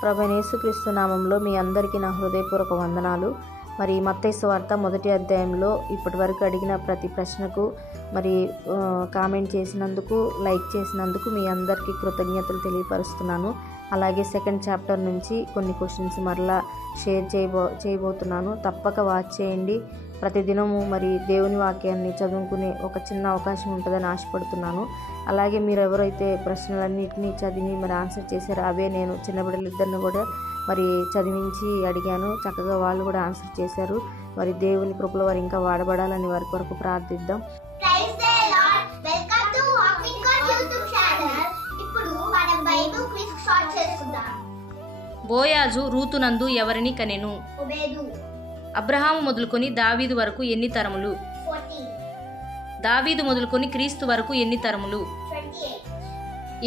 ప్రభువైన యేసుక్రీస్తు నామంలో మీ అందరికీ నా హృదయపూర్వక వందనాలు. మరి మత్తయి సువార్త 1వ అధ్యాయంలో ఇప్పటి వరకు అడిగిన ప్రతి ప్రశ్నకు మరి కామెంట్ చేసినందుకు, లైక్ చేసినందుకు మీ అందరికీ కృతజ్ఞతలు తెలియపరుస్తున్నాను. అలాగే 2nd చాప్టర్ నుంచి కొన్ని క్వశ్చన్స్ మరలా షేర్ చేయబోతున్నాను. తప్పక వాచ్ చేయండి. ప్రతిదినము మరి దేవుని వాక్యాన్ని చదువుకునే ఒక చిన్న అవకాశం ఉంటుందని ఆశపడుతున్నాను. అలాగే మీరు ఎవరైతే ప్రశ్నలన్నింటినీ చదివి మరి ఆన్సర్ చేశారో అవే నేను చిన్న బిడ్డలిద్దరిని కూడా మరి చదివించి అడిగాను. చక్కగా వాళ్ళు కూడా ఆన్సర్ చేశారు. మరి దేవుని కృపలో వారు ఇంకా వాడబడాలని వారి కొరకు ప్రార్థిద్దాం. బోయాజు రూతునందు ఎవరిని కనెను? అబ్రహాము మొదలుకొని దావీదు వరకు ఎన్ని తరములు? దావీదు మొదలుకొని క్రీస్తు వరకు ఎన్ని తరములు?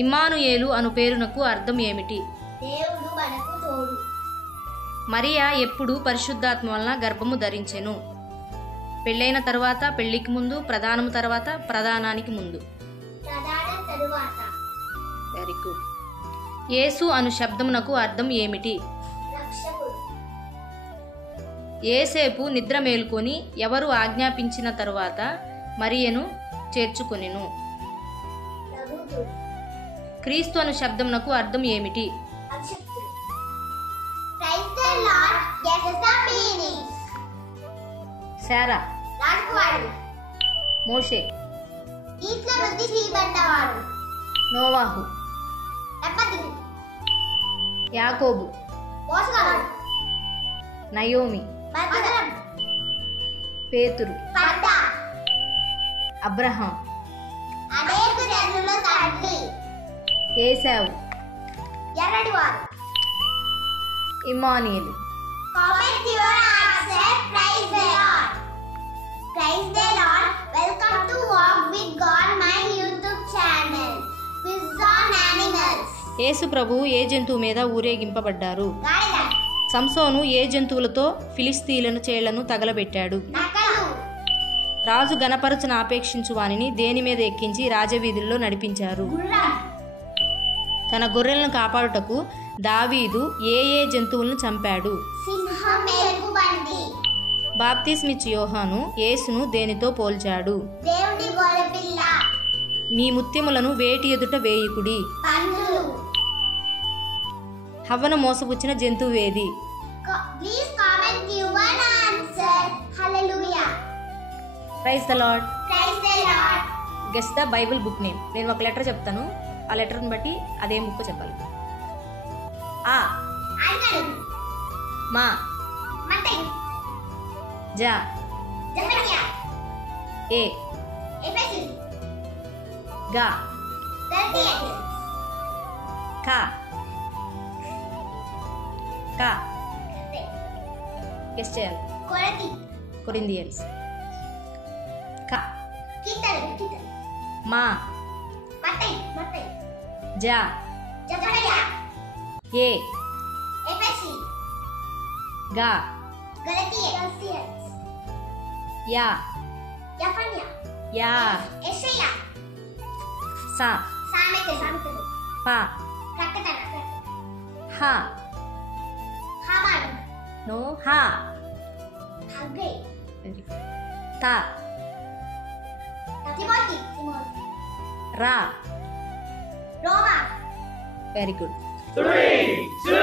ఇమ్మానుయేలు అను పేరునకు అర్థం ఏమిటి? మరియా ఎప్పుడు పరిశుద్ధాత్మ వలన గర్భము ధరించెను? పెళ్ళైన తరువాత, పెళ్లికి ముందు, ప్రధానము తర్వాత, ప్రధానానికి ముందు. Very good. యేసు అను శబ్దమునకు అర్థం ఏమిటి? ఏసేపు నిద్ర మేలుకొని ఎవరు ఆజ్ఞాపించిన తరువాత మరియను చేర్చుకొనెను? క్రీస్తు అను శబ్దమునకు అర్థం ఏమిటి? శారా, మోషే, నోవాహు, యాకోబు, నయోమి, పేతురు, అబ్రహాం, ఏసావు, ఇమ్మానుయేలు. యేసు ప్రభువు ఏ జంతువు మీద ఊరేగింపబడ్డారు? సంసోను ఏ జంతువులతో ఫిలిస్తీయులను చేళ్లను తగలబెట్టాడు? రాజు గణపరచును ఆపేక్షించు వానిని దేని మీద ఎక్కించి రాజవీధుల్లో నడిపించారు? తన గొర్రెలను కాపాడుటకు దావీదు ఏ ఏ జంతువులను చంపాడు? బాప్తిస్మిచ్చు యోహాను యేసును దేనితో పోల్చాడు? మీ ముత్యములను వేటి ఎదుట వేయుకుడి. హవ్వను మోసపుచ్చిన జంతువు ఏది? Praise the Lord. Guess the Bible book name. నేను ఒక లెటర్ చెప్తాను, ఆ లెటర్ని బట్టి అదేం బుక్ చెప్పాలి. ఆ, మా, జా, ఏ, గా, కా, కా. గెస్ చేయాలి. కొరింథియన్స్. కా, మా, జా, ఏ, గా, యా, యా, సా, పా, హా, నో, హా, తా, రా. Very good. 3, 2